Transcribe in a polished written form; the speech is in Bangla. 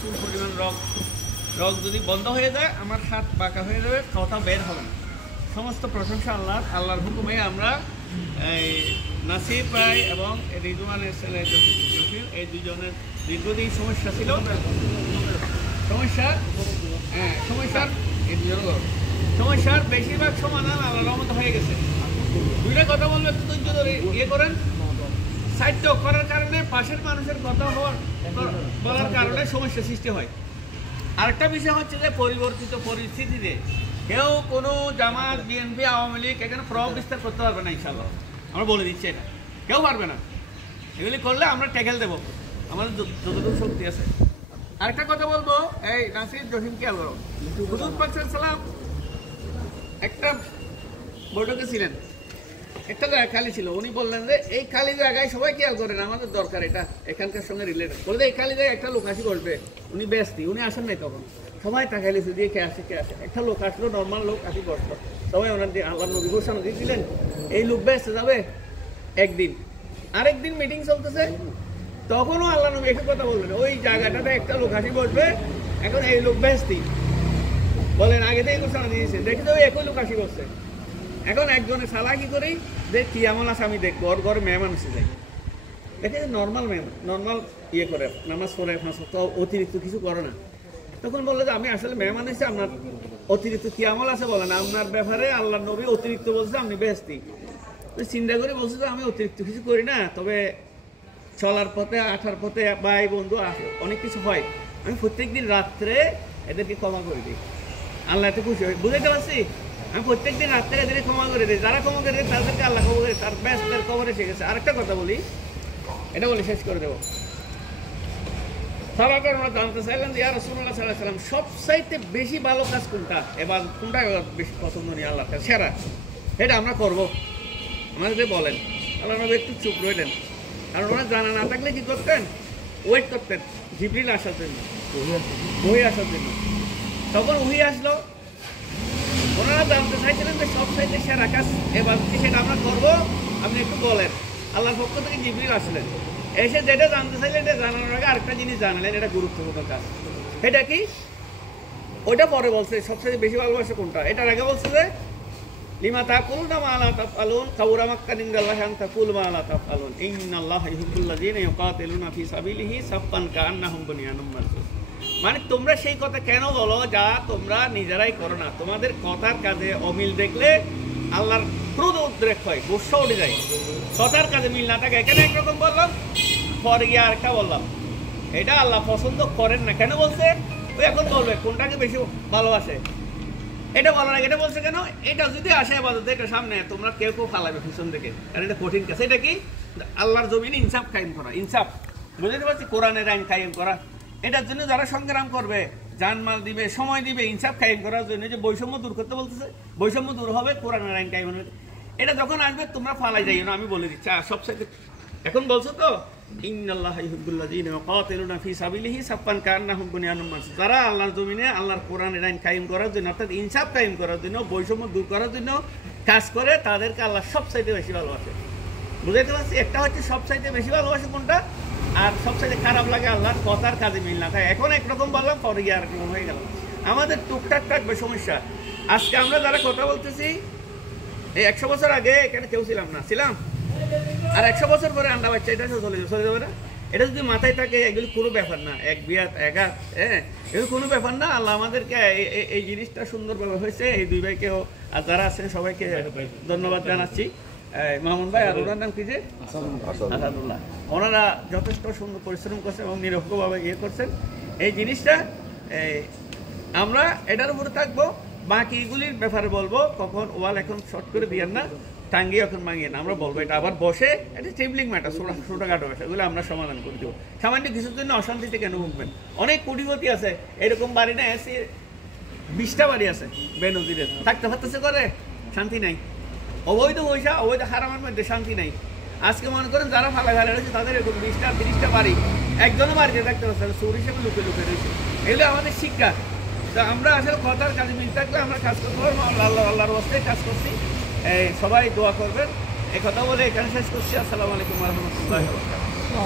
প্রচুর পরিমাণ রগ যদি বন্ধ হয়ে যায় আমার হাত বাঁকা হয়ে যাবে, কথা বের হবে না। সমস্ত প্রশংসা আল্লাহর হুকুমে আমরা নাসির ভাই এবং রিজওয়ানের ছেলে জসির এই দুজনের দীর্ঘদিন সমস্যা ছিল। সমস্যার বেশিরভাগ সমাধান আল্লাহর রহমতে হয়ে গেছে। দুইটা কথা বলবে একটু ধৈর্য ধরে ইয়ে করেন। সাহিত্য করার কারণে পাশের মানুষের কথা বলার কারণে সমস্যা সৃষ্টি হয়। আরেকটা বিষয় হচ্ছে যে পরিবর্তিত পরিস্থিতিতে কেউ কোনো জামাত, বিএনপি, আওয়ামী লীগ এখানে প্রভাব বিস্তার করতে পারবে না। ইনশাআল্লাহ আমরা বলে দিচ্ছি, এটা কেউ পারবে না। এগুলি করলে আমরা ট্যাকেল দেবো, আমাদের যতটুকু শক্তি আছে। আরেকটা কথা বলবো, এই নাসির জসিম খেয়াল করো। হুজুর পাক সাল্লাল্লাহু আলাইহি ওয়াসাল্লাম একটা বৈঠকে ছিলেন, একটা জায়গা খালি ছিল। উনি বললেন যে এই খালি জায়গায় সবাই খেয়াল করেন, আমাদের দরকার এটা এখানকার সঙ্গে রিলেটেড। বলে এই খালি জায়গায় একটা লোক আসি বসবে, উনি ব্যস্তি, উনি আসেন নাই তখন। সবাই তাকাইলেছে দিয়ে কে আসে কে আসে। একটা লোক আসলো, নর্মাল লোক আসি বসলো। সবাই ওনার দিয়ে আল্লাহ নবী ঘোষণা দিয়েছিলেন এই লোক ব্যস্ত যাবে। একদিন আরেকদিন মিটিং চলতেছে, তখনও আল্লাহ নবী একই কথা বললেন, ওই জায়গাটাতে একটা লোক আসি বসবে, এখন এই লোক ব্যস্তি বলেন আগে থেকে ঘোষণা দিয়েছে। দেখি তো একই লোক আসি বসছে। এখন একজনে সালা কি করি যে কি আমল আছে আমি দেখবো, ওর ঘরে মেহমান এসে যাই। দেখে নর্মাল মেহমান, নর্মাল ইয়ে করে নামাজ পড়ে, অতিরিক্ত কিছু করে না। তখন বললো যে আমি আসলে মেহমান এসে, আপনার অতিরিক্ত কি আমল আছে বলেন, আপনার ব্যাপারে আল্লাহ নবী অতিরিক্ত বলছে আপনি বেহেশতি। তো চিন্তা করে বলছে যে আমি অতিরিক্ত কিছু করি না, তবে চলার পথে আঠার পথে ভাই বন্ধু অনেক কিছু হয়, আমি প্রত্যেকদিন রাত্রে এদেরকে ক্ষমা করে দিই। আল্লাহ এত খুশি হয়, বুঝতে পারছি। আমি প্রত্যেকদিন রাত্রে এদেরকে ক্ষমা করে দিই, যারা ক্ষমা করে দিই তাদেরকে আল্লাহ ক্ষমা করে, তার ব্যস্তের খবর এসে গেছে। আরেকটা কথা বলি, এটা বলে শেষ করে দেবো। সাহাবাগণ ওরা জানতে চাইলেন যে ইয়া রাসূলুল্লাহ সাল্লাল্লাহু আলাইহি ওয়াসাল্লাম সবচাইতে বেশি ভালো কাজ কোনটা, এবার কোনটা বেশি পছন্দনীয় আল্লাহর কাছে সেরা, এটা আমরা করবো, আমাদের বলেন। আল্লাহ নবী একটু চুপ রইলেন, কারণ ওরা জানা না থাকলে কি করতেন, ওয়েট করতেন জিবরিল আসার জন্য, ওহি আসার জন্য। তখন ওহি আসলো, ওনারা জানতে চাইছিলেন যে সবচাইতে সেরা কাজ এবার সেটা আমরা করবো, আপনি একটু বলেন। আল্লাহর পক্ষ থেকে জিবরিল আসলেন, এসে যেটা জানতে চাইলেন এটা জানানোর আগে আরেকটা জিনিস জানালেন, এটা গুরুত্বপূর্ণ কাজ। এটা কি? ওইটা পরে বলছে সবচেয়ে বেশি ভালোবাসে কোনটা। এটার আগে বলছে যে লিমা তাকুলুনা মা লা তাফআলুন কাবুরা মাক্কান ইনদাল্লাহি আন তাকুলু মা লা তাফআলুন ইন্নাল্লাহা ইউহিব্বুল্লাযীনা ইউকাতিলুনা ফি সাবিলিহি সাফফান কাআন্নাহুম বুনিয়ানুম মারসুস। মানে তোমরা সেই কথা কেন বলো যা তোমরা নিজেরাই করো না? তোমাদের কথার কাজে অমিল দেখলে আল্লাহর ক্রোধ উদ্রেক হয়, গুসা উঠে যায়। কথার কাজে মিল না থাকে, এখানে একরকম বললাম, পরে গিয়ে আরেকটা বললাম, এটা আল্লাহ পছন্দ করেন না। কেন বলছে? ওই এখন বলবে কোনটাকে বেশি ভালোবাসে, এটা বলার আগে এটা বলছে কেন, এটা যদি আসে আপাতত এটা সামনে তোমরা কেউ কেউ ফালাবে পিছন থেকে, কারণ এটা কঠিন কাজ। এটা কি? আল্লাহর জমিনে ইনসাফ কায়েম করা, ইনসাফ বুঝতে পারছি, কোরআনের আইন কায়েম করা। এটার জন্য যারা সংগ্রাম করবে, জানমাল দিবে, সময় দিবে ইনসাফ কায়েম করার জন্য, যে বৈষম্য দূর করতে বলতেছে, বৈষম্য দূর হবে কোরআনের আইন কায়েম হবে। এটা যখন আসবে তোমরা ফালাই যাইও না, আমি বলে দিচ্ছি। সবসাথে এখন বলছো তো ইন্নাল্লাহা ইউহিব্বুল্লাযীনা ইউকাতিলুনা ফি সাবিলিহি সাফফান কাআন্নাহুম বুনিয়ানুম মারসুস। যারা আল্লাহর জমিনে আল্লাহর কোরআনের আইন কায়েম করার জন্য, অর্থাৎ ইনসাফ কায়েম করার জন্য, বৈষম্য দূর করার জন্য কাজ করে, তাদেরকে আল্লাহ সবচাইতে বেশি ভালোবাসে। বুঝাইতে পারছি? একটা হচ্ছে সবচাইতে বেশি ভালোবাসে কোনটা, আর সবচাইতে খারাপ লাগে আল্লাহর কথার কাজে মিল না থাকে। এখন একরকম বললাম, পরে গিয়ে আরেকরকম হয়ে গেল। আমাদের টুকটাক থাকবে সমস্যা। আজকে আমরা যারা কথা বলতেছি, এই 100 বছর আগে এখানে কেউ ছিলাম না, ছিলাম, আর 100 বছর পরে আন্ডা বাচ্চা এটা চলে যাবে না। এটা যদি মাথায় থাকে এগুলি কোনো ব্যাপার না, এক বিয়াত এক হাত, হ্যাঁ, এগুলো কোনো ব্যাপার না। আল্লাহ আমাদেরকে এই জিনিসটা সুন্দরভাবে হয়েছে। এই দুই ভাইকেও আর যারা আছেন সবাইকে ধন্যবাদ জানাচ্ছি। মামুন ভাই আর ওনার নাম কি যে আসাদুল্লাহ, ওনারা যথেষ্ট সুন্দর পরিশ্রম করছেন এবং নিরপেক্ষভাবে ইয়ে করছেন। এই জিনিসটা আমরা এটার উপরে থাকবো, বাকি এগুলির ব্যাপারে বলবো। কখন ওয়াল এখন শর্ট করে দিয়েন না, টাঙ্গিয়ে এখন মাঙিয়ে না, আমরা বলবো এটা আবার বসে, এটা টেবলিং ম্যাটার, ছোটখাটো বিষয়, এগুলো আমরা সমাধান করে দেবো। সামান্য কিছুর জন্য অশান্তিতে কেন ভুগবেন? অনেক কোটিপতি আছে, এরকম বাড়ি না এসে 20টা বাড়ি আছে বেনজিরের, থাকতে পারতেছে করে শান্তি নাই। অবৈধ পয়সা, অবৈধ হারামের মধ্যে শান্তি নাই। আজকে মনে করেন যারা ফালা ফেলা রয়েছে তাদের এরকম 20টা 30টা বাড়ি, একজনও বাড়িতে থাকতে পারছে না, চোর হিসেবে লুকে লুকে রয়েছে। এগুলো আমাদের শিক্ষা। তা আমরা আসলে কথার কাজে মিল থাকলে আমরা কাজ করতে পারবো। আল্লাহর রাস্তায় কাজ করছি। সবাই দোয়া করবেন। এই কথা বলে এখানে শেষ করছি। আসসালামু আলাইকুম ওয়া রাহমাতুল্লাহি ওয়া বারাকাতুহু।